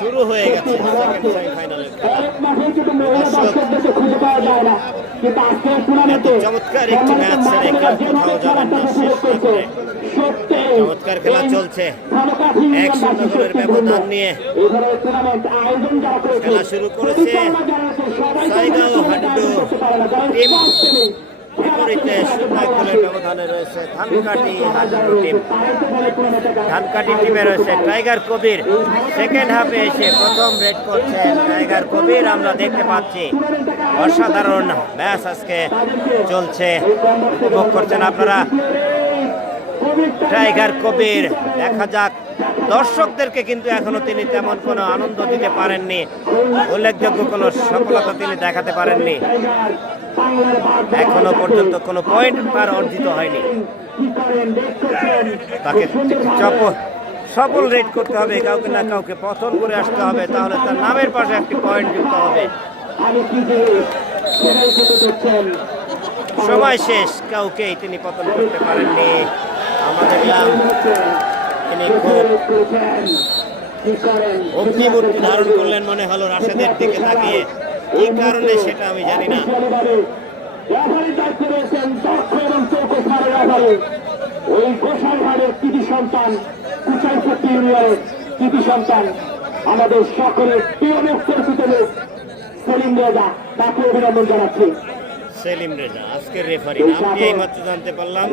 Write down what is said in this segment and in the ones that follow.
শুরু হয়ে গেছে সেমিফাইনালের চমৎকার একটি ম্যাচ ছেড়ে কোথাও যাবেন না। শেষ প্রান্তে চমৎকার খেলা চলছে, 1-0 গোলের ব্যবধান নিয়ে খেলা শুরু করেছে সাইগাও হাডুডু টিম। বিপরীতে 0 গোলের ব্যবধানে রয়েছে ধানকাঠি হাডুডু টিম। ধানকাঠি টিমে রয়েছে টাইগার কবির। সেকেন্ড হাফে এসে প্রথম রেড করছেন টাইগার কবির। আমরা দেখতে পাচ্ছি অসাধারণ ম্যাচ আজকে চলছে, উপভোগ করছেন আপনারা। টাইগার কবির, দেখা যাক। দর্শকদেরকে কিন্তু এখনো তিনি তেমন কোনো আনন্দ দিতে পারেননি, উল্লেখযোগ্য কোনো সফলতা তিনি দেখাতে পারেননি। এখনো পর্যন্ত কোনো পয়েন্ট তার অর্জিত হয়নি। তাকে সফল রেড করতে হবে, কাউকে না কাউকে পতন করে আসতে হবে, তাহলে তার নামের পাশে একটি পয়েন্ট যুক্ত হবে। সময় শেষ, কাউকেই তিনি পতন করতে পারেননি। আমরা দেখলাম তিনি খুব অগ্নিমূর্তি ধারণ করলেন মনে হলো রাশেদের দিকে তাকিয়ে। কি কারণে সেটা আমি জানি না। আমাদের সকলের প্রিয় লোক পরিচিত লোক সেলিম রেজা, তাকে অভিনন্দন জানাচ্ছি। সেলিম রেজা আজকের রেফারি, নামটি এইমাত্র জানতে পারলাম।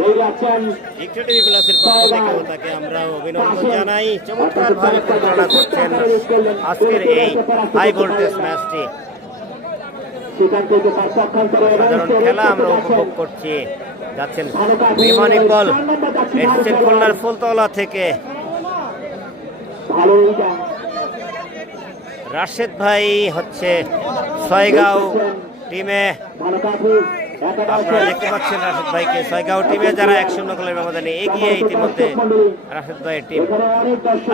টিভি প্লাসের পক্ষ থেকেও তাকে আমরা অভিনন্দন জানাই। চমৎকার ভাবে পরিচালনা করছেন আজকের এই হাই ভোল্টেজ ম্যাচটি। সাধারণ খেলা আমরা উপভোগ করছি। যাচ্ছেন বিমান ইকবাল, এসেছেন খুলনার ফুলতলা থেকে। রাশেদ ভাই হচ্ছে ছয়গাঁও টিমে, আপনারা দেখতে পাচ্ছেন রাশেদ ভাইকে। ছয়গাঁও টিমে যারা 1-0 গোলের ব্যবধানে এগিয়ে ইতিমধ্যে রাশেদ ভাইয়ের টিম।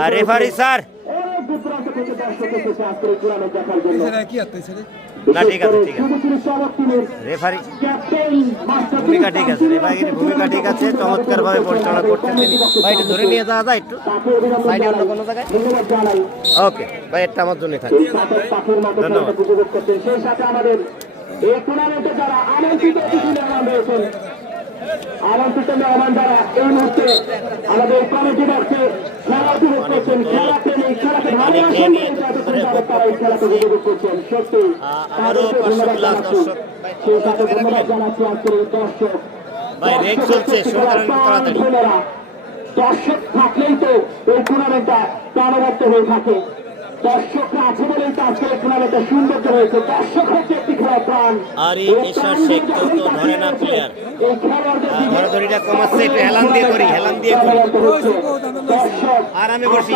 আর রেফারি স্যার না, ঠিক আছে ঠিক আছে, রেফারি ভূমিকা ঠিক আছে, রেফারির ভূমিকা ঠিক আছে, চমৎকার ভাবে পরিচালনা করছেন তিনি। ভাই একটু ধরে নিয়ে যাওয়া যায় একটু সাইডে অন্য কোনো জায়গায়। ওকে ভাই, একটা আমার জন্য থাকে, ধন্যবাদ। আমন্ত্রিত মেহমান দ্বারা এই মুহূর্তে আমাদের কমিটি বক্সে খেলা উপভোগ করছেন, খেলা প্রেমী, খেলাকে ভালোবাসেন, তারা এই খেলাকে উপভোগ করছেন। সত্যি জানাচ্ছি আজকের দর্শক ভাই, রেড চলছে, দর্শক থাকলেই তো এই টুর্নামেন্টটা প্রাণবন্ত হয়ে থাকে। দর্শকরা আছে বলেই তো আজকের টুর্নামেন্টটা সৌন্দর্য হয়েছে। দর্শক হচ্ছে একটি খেলার প্রাণ। আর এশার শেখ তো ধরে না প্লেয়ার, ধরাধরিটা কমাচ্ছে, একটু হেলান দিয়ে করি, হেলান দিয়ে করি। আর আমি বসি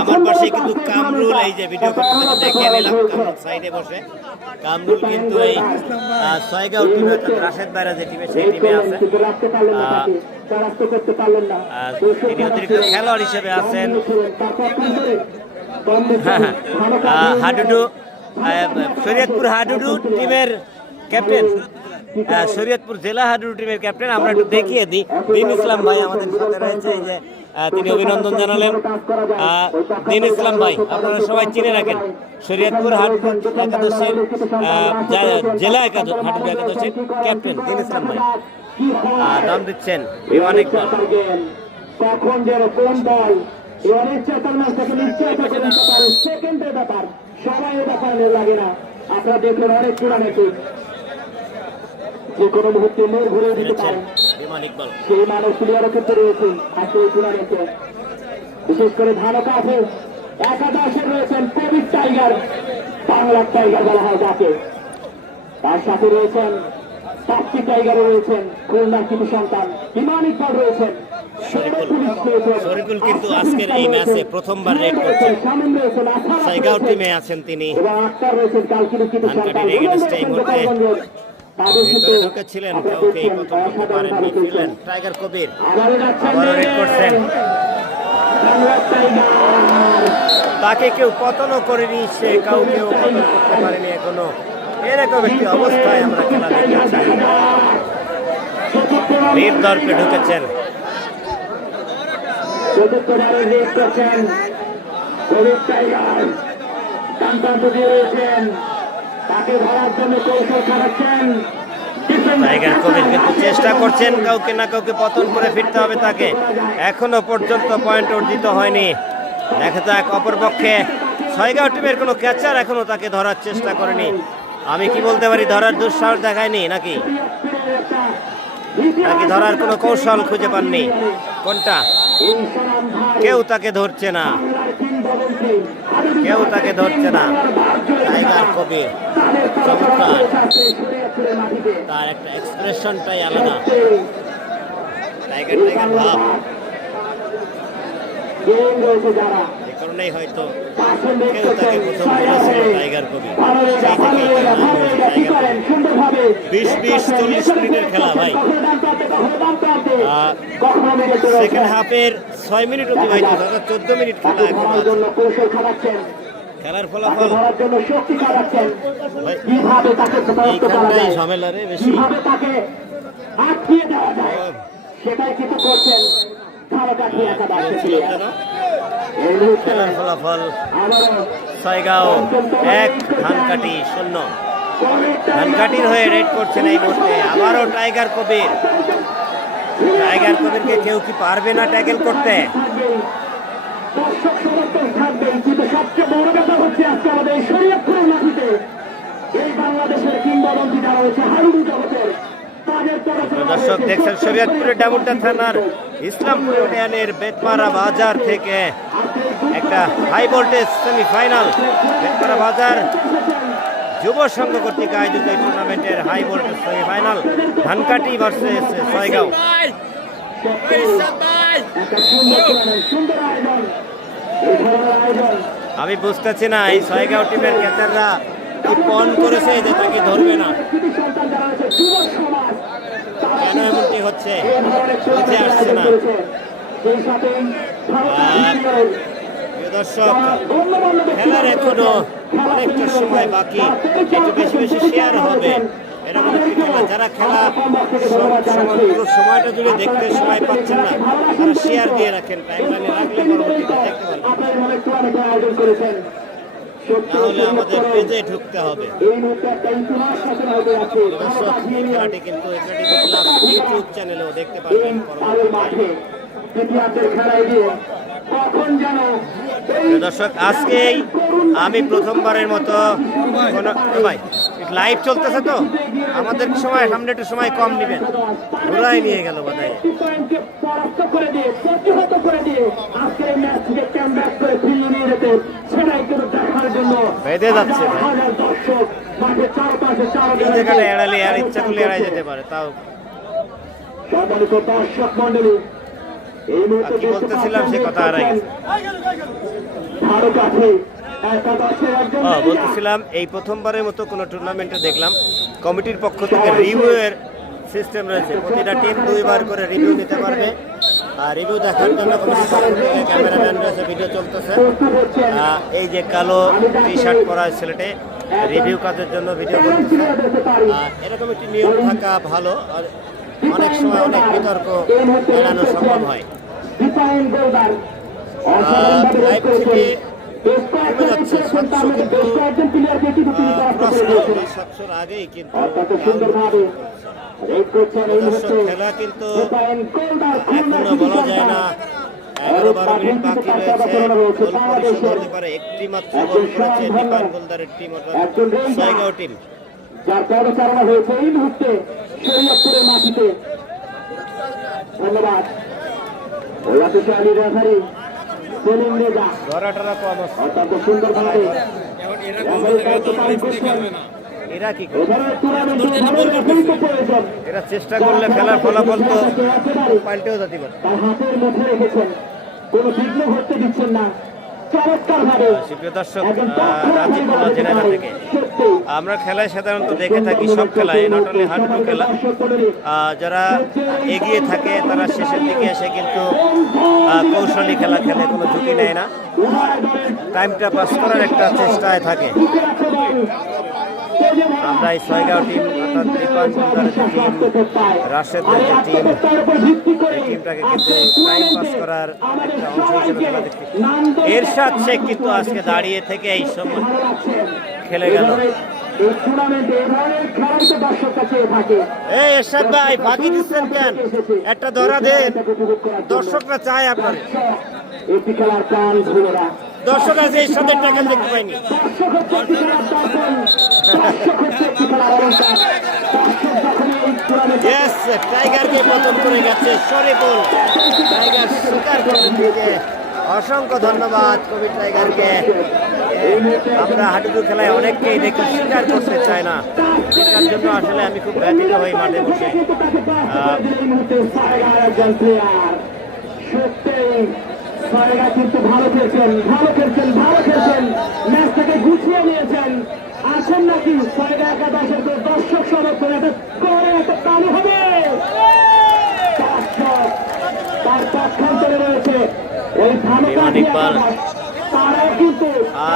আমার পাশে কিন্তু কামরুল, এই যে ভিডিও করতে দেখে নিলাম কামরুল সাইডে বসে। কামরুল কিন্তু এই ছয়গাঁও টিমে, রাশেদ ভাইরা যে টিমে সেই টিমে আছে। তিনি অতিরিক্ত খেলোয়াড় হিসেবে আছেন। হাডুডু, শরীয়তপুর হাডুডু টিমের ক্যাপ্টেন, শরীয়তপুর জেলা হাডুডু টিমের ক্যাপ্টেন। আমরা একটু দেখিয়ে দিই, দিন ইসলাম ভাই আমাদের সাথে রয়েছে। এই যে তিনি অভিনন্দন জানালেন। দিন ইসলাম ভাই আপনারা সবাই চিনে রাখেন, শরীয়তপুর হাডুডু একাদশের জেলা হাডুডু একাদশের ক্যাপ্টেন দিন ইসলাম ভাই। দাম দিচ্ছেন বিমান ইকবাল। কখন যেন কোন দল এই অনিশ্চয়তার ম্যাচ থেকে নিশ্চয় সেকেন্ডের ব্যাপার, সবাই এ ব্যাপার লাগে না। আপনারা দেখলেন অনেক টুর্নামেন্টে যে কোনো মুহূর্তে মোড় ঘুরে দিতে পারেন, সেই মানুষ প্লেয়ারও ক্ষেত্রে রয়েছে আজকে এই টুর্নামেন্টে। বিশেষ করে ধানকা আছে, একাদশে রয়েছেন কোভিড টাইগার, বাংলার টাইগার বলা হয় যাকে। তার সাথে রয়েছেন সাতটি টাইগারও রয়েছেন, খুলনার কিছু সন্তান বিমান ইকবাল রয়েছেন। শরীফুল কিন্তু আজকের এই ম্যাচে প্রথমবার রেড করছেন। ছয়গাঁও টিমে আছেন তিনি। ধানকাঠির এগেইনস্টে এই মুহূর্তে ভিতরে ঢুকেছিলেন, কাউকেই পতন করতে পারেননি। ছিলেন টাইগার কবির, আবারও রেড করছেন। তাকে কেউ পতনও করেনি, সে কাউকেও পতন করতে পারেনি এখনো। এরকম একটি অবস্থায় আমরা খেলা দেখেছি। বীর দর্পে ঢুকেছেন চতুর্থ বারের রেড করছেন কবির টাইগার। ডান প্রান্ত দিয়ে রয়েছেন, তাকে ধরার জন্য কৌশল খাটাচ্ছেন টাইগার কবির কিন্তু চেষ্টা করছেন কাউকে না কাউকে পতন করে ফিরতে হবে তাকে। এখনো পর্যন্ত পয়েন্ট অর্জিত হয়নি। দেখা যাক, অপরপক্ষে ছয়গাঁও টিমের কোনো ক্যাচার এখনো তাকে ধরার চেষ্টা করেনি। আমি কি বলতে পারি, ধরার দুঃসাহস দেখায়নি নাকি নাকি ধরার কোনো কৌশল খুঁজে পাননি? কোনটা? কেউ তাকে ধরছে না, কেউ তাকে ধরছে না। টাইগার কবির চমৎকার, তার একটা এক্সপ্রেশনটাই আলাদা। টাইগার টাইগার ভাব, এ কারণেই হয়তো কেউ তাকে প্রথম বলেছিল টাইগার কবির। সেই থেকে তার নাম হয়েছে টাইগার কবির। 20-40 মিনিটের খেলা ভাই। সেকেন্ড হাফের 6 মিনিট অতিবাহিত, অর্থাৎ 14 মিনিট খেলা এখন আছে। খেলার ফলাফল এইখানটাই ঝামেলা রে বেশি। খেলার ফলাফল ছয়গাঁও 1, ধানকাঠি 0। ধানকাঠির হয়ে রেড করছেন এই মুহূর্তে আবারও টাইগার কবির। টাইগার কবিরকে কেউ কি পারবে না ট্যাকেল করতে? সবচেয়ে বড় কথা হচ্ছে আজকে আমাদের শরীয়তপুরের মাটিতে এই বাংলাদেশের কিংবদন্তি যারা হচ্ছে হাডুডু জগতের। দর্শক দেখছেন শরীয়তপুরের ডামুড্ডা থানার ইসলামপুর ইউনিয়নের বেতমারা বাজার থেকে একটা হাই ভোল্টেজ সেমিফাইনাল। বেতমারা বাজার যুব সংঘ কর্তৃক আয়োজিত এই টুর্নামেন্টের high voltage semifinal, Dhankathi versus Chhaygaon. আমি বুঝতেছি না এই ছয়গাঁও টিমের ক্যাচাররা কি পণ করেছে যে তাকে ধরবে না, কেন এমনটি হচ্ছে বুঝে আসছে না। দর্শক, খেলার এখনো অনেকটা সময় বাকি, একটু বেশি বেশি শেয়ার হবে। এরকম একটি খেলা, যারা খেলা পুরো সময়টা জুড়ে দেখতে সময় পাচ্ছেন না, তারা শেয়ার দিয়ে রাখেন, টাইমলাইনে রাখলে পরবর্তীতে দেখতে পারবেন। তাহলে আমাদের পেজে ঢুকতে হবে। খেলাটি কিন্তু একাডেমি প্লাস ইউটিউব চ্যানেলেও দেখতে পারবেন পরবর্তীতে। দর্শক, আজকেই আমি প্রথমবারের মতো ভাই লাইভ চলতেছে তো আমাদের সময় সামনে একটু সময় কম নেবেন। ঘোরাই নিয়ে গেল বোধহয়। বেঁধে যাচ্ছে ভাই, এই জায়গাটা এড়ালে আর ইচ্ছা করলে এড়াই যেতে পারে। তাও কি বলতেছিলাম সে কথা হারাই গেছে। বলতেছিলাম এই প্রথমবারের মতো কোনো টুর্নামেন্টে দেখলাম কমিটির পক্ষ থেকে রিভিউয়ের সিস্টেম রয়েছে। প্রতিটা টিম 2 বার করে রিভিউ নিতে পারবে। আর রিভিউ দেখার জন্য কমিটির পক্ষ থেকে ক্যামেরাম্যান রয়েছে, ভিডিও চলতেছে। এই যে কালো টি শার্ট পরা ছেলেটে রিভিউ কাজের জন্য ভিডিও করতেছে। এরকম একটি নিয়ম থাকা ভালো, আর অনেক সময় অনেক বিতর্ক এড়ানো সম্ভব হয়। লাইভ থেকে কমে যাচ্ছে 700, কিন্তু 700-র আগেই কিন্তু খেলা কিন্তু এখনো বলা যায় না। 11-12 মিনিট বাকি রয়েছে, গোল পরিশোধ হতে পারে। একটি মাত্র গোল করেছে দীপান গোলদারের টিম, অর্থাৎ ছয়গাঁও টিম। যার পদচারণা হয়েছে এই মুহূর্তে শরীয়তপুরের মাটিতে। ধন্যবাদ। অত্যন্ত সুন্দরভাবে এরা কি এরা চেষ্টা করলে খেলার ফলাফল তো পাল্টেও যেতে পারে। হাতের মধ্যে রেখেছেন, কোনো বিঘ্ন ঘটতে দিচ্ছেন না। সুপ্রিয় দর্শক, রাজীব জেনেভা থেকে আমরা খেলায় সাধারণত দেখে থাকি, সব খেলায় নট অনলি হাডুডু খেলা, যারা এগিয়ে থাকে তারা শেষের দিকে এসে কিন্তু কৌশলী খেলা খেলে, কোনো ঝুঁকি নেয় না, টাইমটা পাস করার একটা চেষ্টায় থাকে। আমরা এই ছয়গাঁও টিম অর্থাৎ দীপাঞ্চনদার যে টিম, রাশেদের যে টিম, এই টিমটাকে কিন্তু টাইম পাস করার একটা অংশ হিসেবে খেলা দেখতে। এরশাদ শেখ কিন্তু আজকে দাঁড়িয়ে থেকে এই সময় খেলে গেল। এই এরশাদ ভাই ফাঁকি দিচ্ছেন কেন? একটা ধরা দেন, দর্শকরা চায় আপনার। দর্শক আছে এরশাদের টাকা দেখতে পাইনি। ইয়েস, টাইগারকে পতন করে গেছে শরীফুল। টাইগার স্বীকার করে দিয়েছে। অসংখ্য ধন্যবাদ কবির টাইগারকে। আমরা হাডুডু খেলায় অনেককেই দেখি স্বীকার করতে চায় না, এটার জন্য আসলে আমি খুব ব্যথিত হই মাঠে বসে। কিন্তু ভালো খেলছেন, ভালো খেলছেন, ভালো খেলছেন, ম্যাচটাকে গুছিয়ে নিয়েছেন। আছেন নাকি ছয়টা একাদশের দর্শক সমর্থন করে একটা তালি হবে। দর্শক তার পক্ষান্তরে রয়েছে ওই বিমান ইকবাল।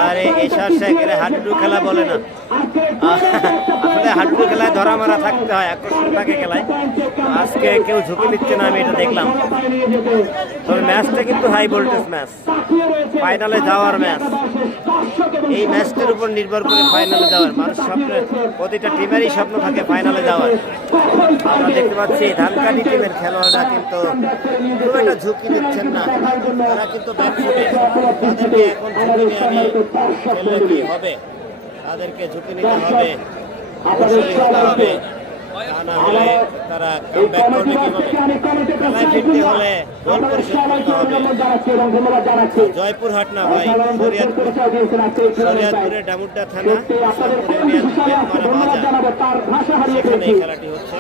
আরে এশার শেখ, এরা হাডুডু খেলা বলে না, আসলে হাডুডু খেলায় ধরা মারা থাকতে হয়, আকর্ষণ থাকে খেলায়। আজকে কেউ ঝুঁকি নিচ্ছে না, আমি এটা দেখলাম। তবে ম্যাচটা কিন্তু হাই ভোল্টেজ ম্যাচ, ফাইনালে যাওয়ার ম্যাচ। এই ম্যাচটার উপর নির্ভর করে ফাইনালে যাওয়ার মানুষ স্বপ্নের, প্রতিটা টিমেরই স্বপ্ন থাকে ফাইনালে যাওয়ার। আমরা দেখতে পাচ্ছি ধানকাটি টিমের খেলোয়াড়রা কিন্তু খুব একটা ঝুঁকি নিচ্ছেন না, তারা কিন্তু ব্যাকফুটে। তাদেরকে এখন ঝুঁকি নিয়ে খেললে কি হবে? তাদেরকে ঝুঁকি নিতে হবে, অবশ্যই হতে হবে, তা না হলে তারা কামব্যাক করবে কিভাবে? খেলায় ফিরতে হলে গোল পরিশোধ করতে হবে। জয়পুরহাট না ভাই, শরীয়তপুর, শরীয়তপুরের ডামুড্ডা থানা, ইসলামপুর ইউনিয়ন, বেতমারা বাজার, সেখানে এই খেলাটি হচ্ছে।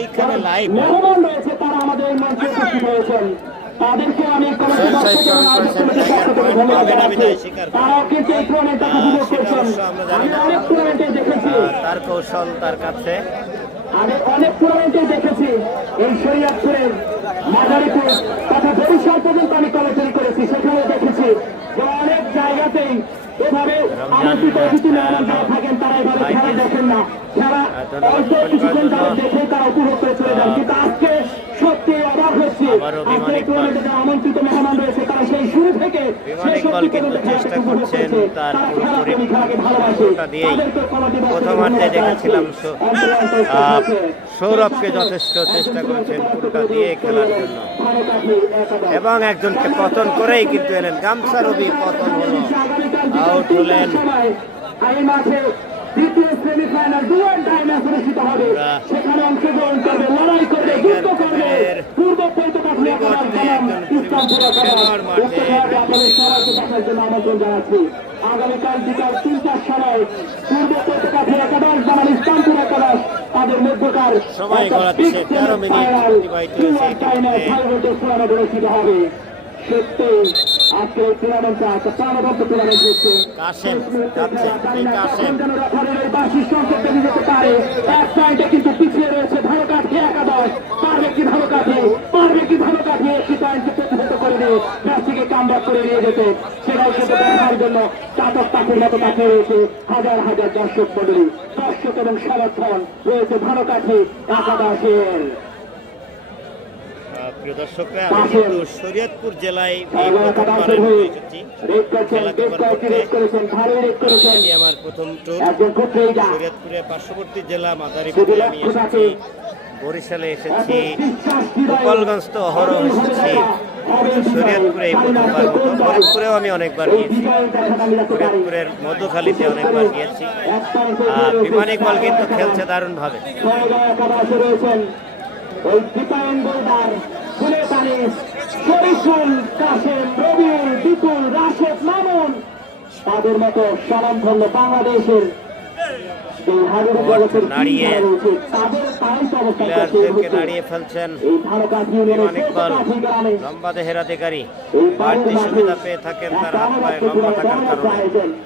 এইখানে লাইভ তারা আমাদের মঞ্চে উপস্থিত হয়েছেন। তাদেরকে আমি তারাও কিন্তু এই টুর্নামেন্টে উপভোগ করছেন। আমি অনেক টুর্নামেন্টে দেখেছি, তার কৌশল তার কাছে। আমি অনেক টুর্নামেন্টে দেখেছি এই শরীয়তপুরের মাদারীপুর তথা বরিশাল পর্যন্ত আমি কমেন্টারি করেছি, সেখানে দেখেছি যে অনেক জায়গাতেই এভাবে আমন্ত্রিত অতিথি মেহমান যারা থাকেন তারা এভাবে খেলা দেখেন না, খেলা অল্প কিছুক্ষণ তারা দেখে তারা উপভোগ করে চলে যান। কিন্তু আজকে সত্যি অবাক হচ্ছে, আজকে টুর্নামেন্টে যারা আমন্ত্রিত মেহমান রয়েছে তারা সেই শুরু থেকে চেষ্টা করছেন তার পুরোপুরি ভালোবাসা দিয়েই। প্রথমার্ধে দেখেছিলাম সৌরভকে যথেষ্ট চেষ্টা করেছেন পুরোটা দিয়ে খেলার জন্য, এবং একজনকে পতন করেই কিন্তু এলেন। গামছা রবি পতন হলো, আউট হলেন। দ্বিতীয় সেমিফাইনাল দুয়ান্টায় ম্যাচ অনুষ্ঠিত হবে, সেখানে অংশগ্রহণ করবে, লড়াই করবে, যুদ্ধ করবে পূর্ব পরিকল্পনা আমন্ত্রণ জানাচ্ছি। আগামীকাল বিকাল 3টার সময় পূর্ব পরিকল্পনা একাদশ বাঙালি ইসলামপুর একাদশ তাদের মধ্যকার সময় গড়াচ্ছে 13 মিনিট অতিবাহিত অনুষ্ঠিত হবে। সত্যি আজকে এই টুর্নামেন্টটা একটা প্রাণবন্ত টুর্নামেন্ট হচ্ছে। কাশেম যাচ্ছে, এই কাশেম যেতে পারে, এক পয়েন্টে কিন্তু পিছিয়ে রয়েছে ধানকাঠি একাদশ। পারবে কি ধানকাঠি, পারবে কি ধানকাঠি একটি পয়েন্টকে প্রতিহত করে দিয়ে ম্যাচটিকে কামব্যাক করে নিয়ে যেতে? সেটাও কিন্তু দেখার জন্য চাতক পাখির মতো তাকিয়ে রয়েছে হাজার হাজার দর্শক মন্ডলী, দর্শক এবং সমর্থন রয়েছে ধানকাঠি একাদশের। প্রিয় দর্শকরা, আমি কিন্তু শরীয়তপুর জেলায় এই প্রথমবার এসেছি খেলা করার পক্ষে। এটি আমার প্রথম ট্যুর। শরীয়তপুরের পার্শ্ববর্তী জেলা মাদারীপুরে আমি এসেছি, বরিশালে এসেছি, গোপালগঞ্জ তো অহরহ এসেছি। শরীয়তপুরে এই প্রথমবার মতো। ফরিদপুরেও আমি অনেকবার গিয়েছি, ফরিদপুরের মধুখালীতে অনেকবার গিয়েছি। বিমান ইকবাল কিন্তু খেলছে দারুণভাবে। ওই দীপায়ন গোলদার ফুলে পানি শরীফুল, কাশেম, রবিউল, বিপুল, রাশেদ, মামুন তাদের মতো স্বনামধন্য বাংলাদেশের নাড়িয়ে ফেলছেন বিমান ইকবাল। লম্বা দেহের অধিকারী, বাড়তি সুবিধা পেয়ে থাকেন তার হাত পায়ে লম্বা থাকার কারণে।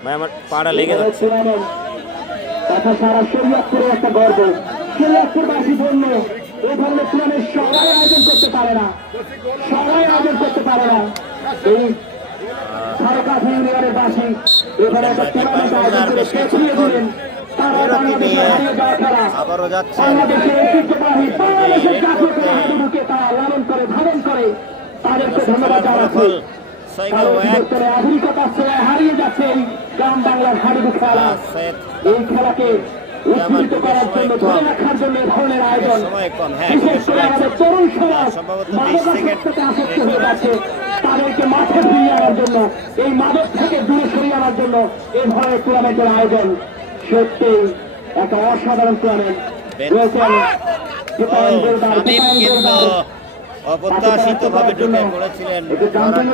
ভাই আমার পাড়া লেগে যাচ্ছে। তথা সারা শরীয়তপুরে একটা গর্ব, শরীয়তপুরবাসী বলল এই ধরনের টুর্নামেন্ট সবাই আয়োজন করতে পারে না, সবাই আয়োজন করতে পারে না। এই ঝাড়কাঠি ইউনিয়নের বাসী এখানে একটা টুর্নামেন্ট আয়োজন করে পেছিয়ে দিলেন। বিরতি নিয়ে আবারও যাচ্ছেন বাংলাদেশের ঐতিহ্যবাহী বাংলাদেশের জাতীয় খেলা হাডুডুকে তারা লালন করে ধারণ করে তাদেরকে ধন্যবাদ জানাচ্ছি। আধুনিকতার ছোঁয়ায় হারিয়ে যাচ্ছে এই গ্রাম বাংলার হাডুডু খেলা। এই খেলাকে উজ্জীবিত করার জন্য ধরে রাখার জন্য এ ধরনের আয়োজন, বিশেষ করে আমাদের তরুণ সমাজ মাদকাসক্ততে আসক্ত হয়ে যাচ্ছে, তাদেরকে মাঠে ফিরিয়ে আনার জন্য, এই মাদক থেকে দূরে সরিয়ে আনার জন্য এই ধরনের টুর্নামেন্টের আয়োজন। সত্যি একটা অসাধারণ টুর্নামেন্ট রয়েছেন। অপ্রত্যাশিত ভাবে ঢুকে পড়েছিলেন ধরার জন্য,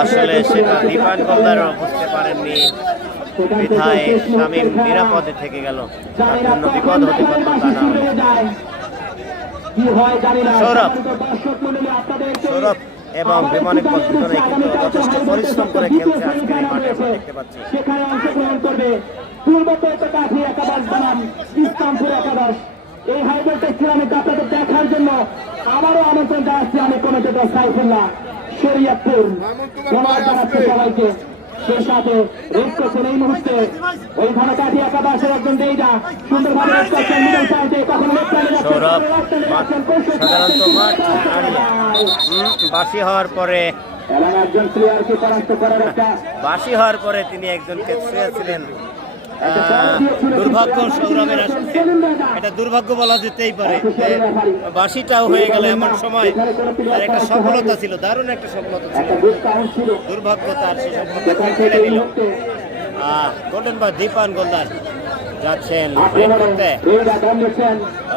আসলে সেটা দীপান গোলদারও বুঝতে পারেননি, বিধায় শামীম নিরাপদে থেকে গেল, তার জন্য বিপদ হতে পারত তা না হলে। সৌরভ এবং বিমান ইকবাল দুজনেই কিন্তু যথেষ্ট পরিশ্রম করে খেলছে আজকের এই মাঠে, আমরা দেখতে পাচ্ছি। সেখানে অংশগ্রহণ করবে পূর্বকাঠি একাদশ বনাম ইসলামপুর একাদশ। এই হাইড্রোটেক টুর্নামেন্ট আপনাদের দেখার জন্য আবারও আমন্ত্রণ জানাচ্ছি আমি কমিটিতে সাইফুল্লাহ শরীয়তপুর, ধন্যবাদ জানাচ্ছি সবাইকে। সেই সাথে রেড করছেন এই মুহূর্তে ওই ঝাড়কাঠি একাদশের একজন দেইদা সুন্দরভাবে রেড করছেন মিডল সাইডে, কখন লেফট সাইডে সৌরভ সাধারণত মাঠ বাসি হওয়ার পরে একজন প্লেয়ারকে পরাস্ত করার একটা বাসি হওয়ার পরে তিনি একজনকে ছুঁয়েছিলেন। দুর্ভাগ্য সৌরভের, আসলে এটা দুর্ভাগ্য বলা যেতেই পারে। বাসিটাও হয়ে গেল এমন সময়, তার একটা সফলতা ছিল, দারুণ একটা সফলতা ছিল, দুর্ভাগ্য তার সে সফলতা ফেলে দিল। গোল্ডেন বা দীপান গোলদার যাচ্ছেন করতে,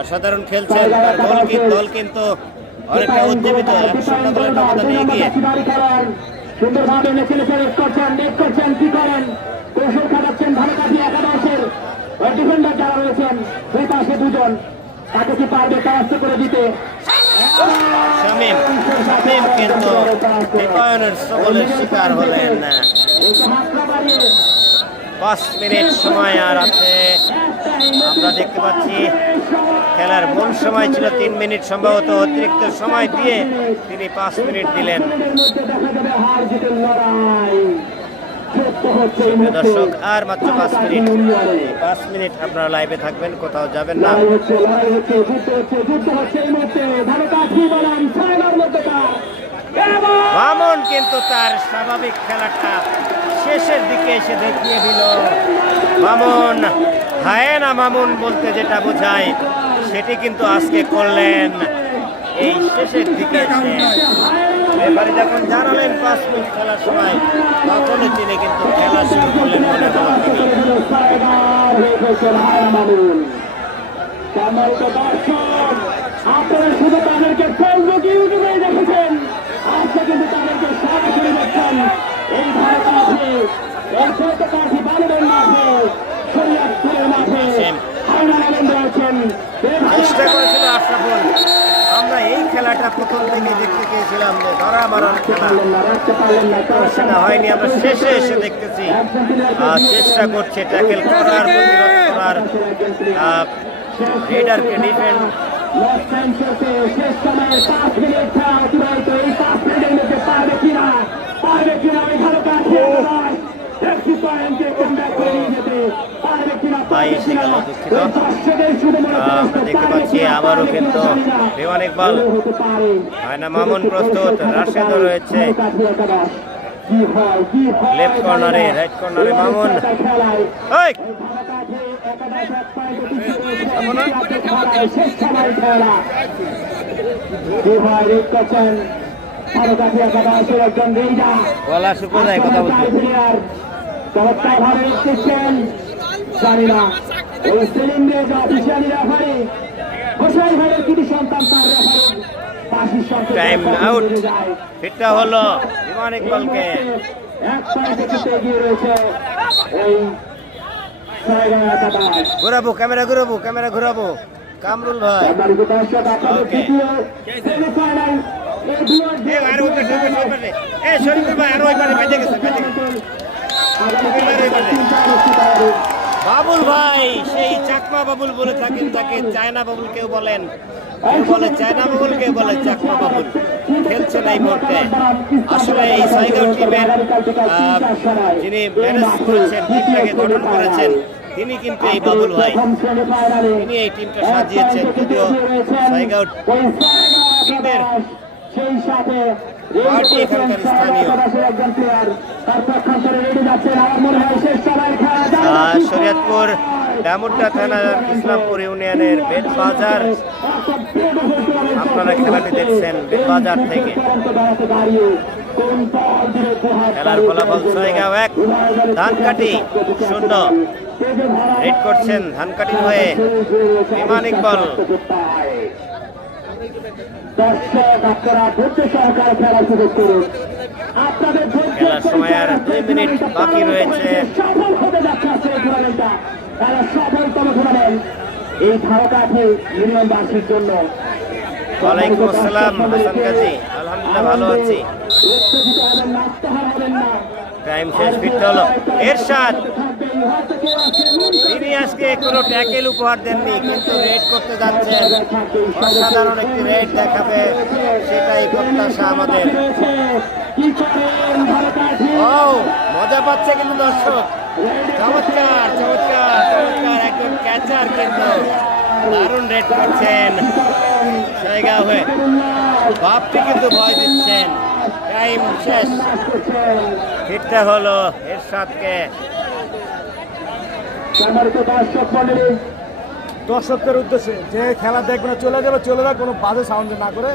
অসাধারণ খেলছেন, তার দল কিন্তু অনেকটা উজ্জীবিত, 1-0 গোলের ব্যবধানে এগিয়ে। সুন্দরভাবে করছেন কি করেন, কৌশল খাটাচ্ছেন ঝাড়কাঠি একাদশের ডিফেন্ডার যারা রয়েছেন, দুই পাশে দুজন, তাকে কি পারবে পরাস্ত করে দিতে? শামীম কিন্তু দীপায়নের সবলের শিকার হলেন না। 5 মিনিট সময় আর আছে, আমরা দেখতে পাচ্ছি খেলার মূল সময় ছিল 3 মিনিট, সম্ভবত অতিরিক্ত সময় দিয়ে তিনি 5 মিনিট দিলেন। দর্শক আর মাত্র 5 মিনিট, 5 মিনিট আপনারা লাইভে থাকবেন, কোথাও যাবেন না। মামুন কিন্তু তার স্বাভাবিক খেলাটা শেষের দিকে এসে দেখিয়ে দিল। মামুন হায়েনা মামুন বলতে যেটা বোঝায় সেটি কিন্তু আজকে করলেন এই শেষের দিকে এসে। রেফারি যখন জানালেন 5 মিনিট খেলার সময়, তখনই তিনি কিন্তু খেলা শুরু করলেন মনে হলো। আপনারা শুধু তাদেরকে ফেসবুক ইউটিউবে দেখেছেন, আজকে কিন্তু তাদেরকে সরাসরি দেখছেন এই ঝাড়কাঠি বালুরের মাঠে, শরীয়তপুরের মাঠে রয়েছেন। চেষ্টা করেছিল আশরাফুল, আমরা এই খেলাটা প্রথম থেকে দেখতে চেয়েছিলাম যে ধরা মারার খেলা, সেটা হয়নি, আমরা শেষে এসে দেখতেছি চেষ্টা করছে ট্যাকেল করার, প্রতিরোধ করার, রেডারকে ডিফেন্ড। শেষ সময়ের 5 মিনিট খেলা অতিবাহিত, এই 5 মিনিটের মধ্যে পারবে কিনা ওই ঝাড়কাঠি আমরা দেখতে পাচ্ছি আবারও কিন্তু বিমান ইকবাল, হায়না মামুন প্রস্তুত, রাশেদও রয়েছে লেফট কর্নারে, রাইট কর্নারে মামুন, গলা শুকো যায় কথা বলতে। জানি না ওই সেলিম রেজা অফিসিয়ালি রেফারি, হোসেন ভাইয়ের কৃতি সন্তান তার রেফারি বাসির সঙ্গে টাইম আউট, ফিরতে হলো বিমান ইকবালকে। এক পয়েন্টে জিতে এগিয়ে রয়েছে এই ঘুরাবো ক্যামেরা, ক্যামেরা ঘুরাবো কামরুল ভাই। বাবুল ভাই সেই চাকমা বাবুল বলে থাকেন, তাকে চায়না বাবুল কেউ বলেন, কেউ বলে চায়না বাবুল, কেউ বলে চাকমা বাবুল। খেলছেন এই মুহূর্তে। আসলে এই সাইগাঁও টিমের যিনি ম্যানেজ করেছেন, টিমটাকে গঠন করেছেন, তিনি কিন্তু এই বাবুল ভাই, তিনি এই টিমটা সাজিয়েছেন। যদিও সাইগাঁও টিমের সেই সাথে পার্টি এখানকার স্থানীয়। শরীয়তপুর ডামুড্ডা থানার ইসলামপুর ইউনিয়নের বেলবাজার, আপনারা খেলাটি দেখছেন বেলবাজার থেকে। খেলার ফলাফল সাইগাঁও 1, ধানকাঠি 0। রেড করছেন ধানকাঠির হয়ে ইমান ইকবাল। খেলার সময় আর 2 মিনিট বাকি রয়েছে। এই ধারকাঠি ইউনিয়নবাসীর জন্য। ওয়ালাইকুম আসসালাম হাসান গাজী, আলহামদুলিল্লাহ ভালো আছি। টাইম শেষ, ফিরতে হলো এরশাদ। তিনি আজকে কোনো ট্যাকেল উপহার দেননি, কিন্তু রেড করতে যাচ্ছেন। অসাধারণ একটি রেড দেখাবে, সেটাই প্রত্যাশা আমাদের। ও মজা পাচ্ছে কিন্তু দর্শক। চমৎকার চমৎকার চমৎকার একজন ক্যাচার কিন্তু দারুণ রেড করছেন সাইগাঁও হয়ে। বাপটি কিন্তু ভয় দিচ্ছেন। টাইম শেষ, ফিরতে হলো এরশাদকে। দর্শকদের উদ্দেশ্যে যে খেলা দেখবে না চলে যাবে, চলে যাবে, কোনো বাজে সাউন্ড না করে।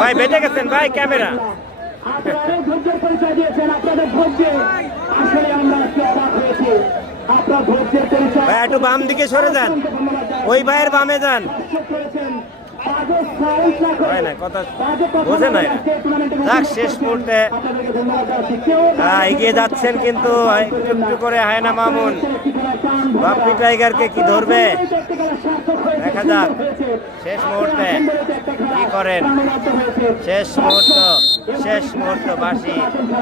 ভাই বেঁচে গেছেন ভাই, ক্যামেরা ভাই একটু বাম দিকে সরে যান, ওই ভাইয়ের বামে যান। হয় না কথা বোঝে না। যাক, শেষ মুহূর্তে এগিয়ে যাচ্ছেন কিন্তু একটু একটু করে হায়না মামুন। বাপ্পি টাইগারকে কি ধরবে দেখা যাক শেষ মুহূর্তে কি করেন। শেষ মুহূর্ত বাসি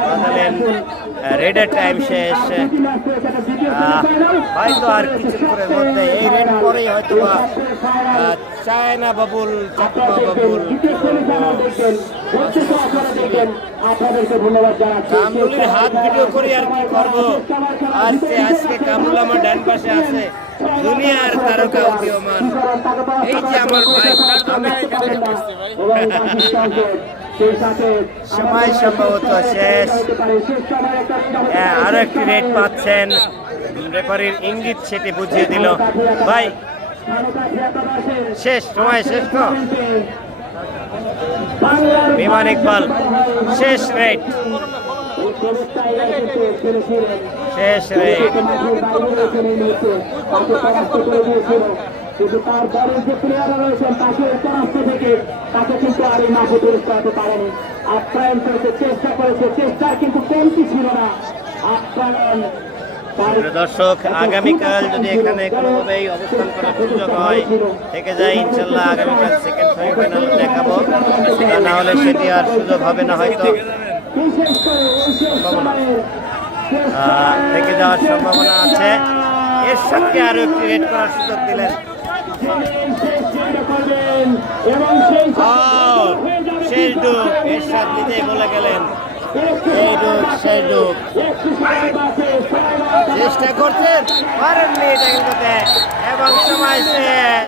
বাজালেন, রেডের টাইম শেষ। হয়তো আর কিছুক্ষণের মধ্যে এই রেড পরেই হয়তো বা চায়না বাবুল, চাকমা বাবুল, কামরুলের হাত ভিডিও করি আর কি করবো। আর আজকে কামরুল আমার ডান পাশে আছে, দুনিয়ার তারকা উদীয়মান। এই যে আমার ভাই, সময় সম্ভবত শেষ। আরো একটি রেড পাচ্ছেন, রেফারির ইঙ্গিত সেটি বুঝিয়ে দিল। ভাই শেষ, সময় শেষ তো। ইমান ইকবাল শেষ রেড, শেষ রেড। কিন্তু তার দলের যে প্লেয়াররা রয়েছেন তাকে পরাস্ত থেকে তাকে কিন্তু আর এই মাঠে প্রবেশ করাতে পারেনি। আপ্যায়ন করেছে, চেষ্টা করেছে, চেষ্টার কিন্তু কমতি ছিল না। আপ্যায়ন দর্শক, আগামীকাল যদি এখানে কোনোভাবেই অবস্থান করার সুযোগ হয়, থেকে যায় ইনশাল্লাহ আগামীকাল সেকেন্ড সেমিফাইনাল দেখাবো। না হলে সেটি আর সুযোগ হবে না, হয়তো থেকে যাওয়ার সম্ভাবনা আছে। এর সঙ্গে আরো একটি রেড করার সুযোগ দিলেন। শেষ ডুব, এরশাদ নিজেই বলে গেলেন এই ডুব সেই ডুব। চেষ্টা করছেন, পারেননি এবং সময় শেষ।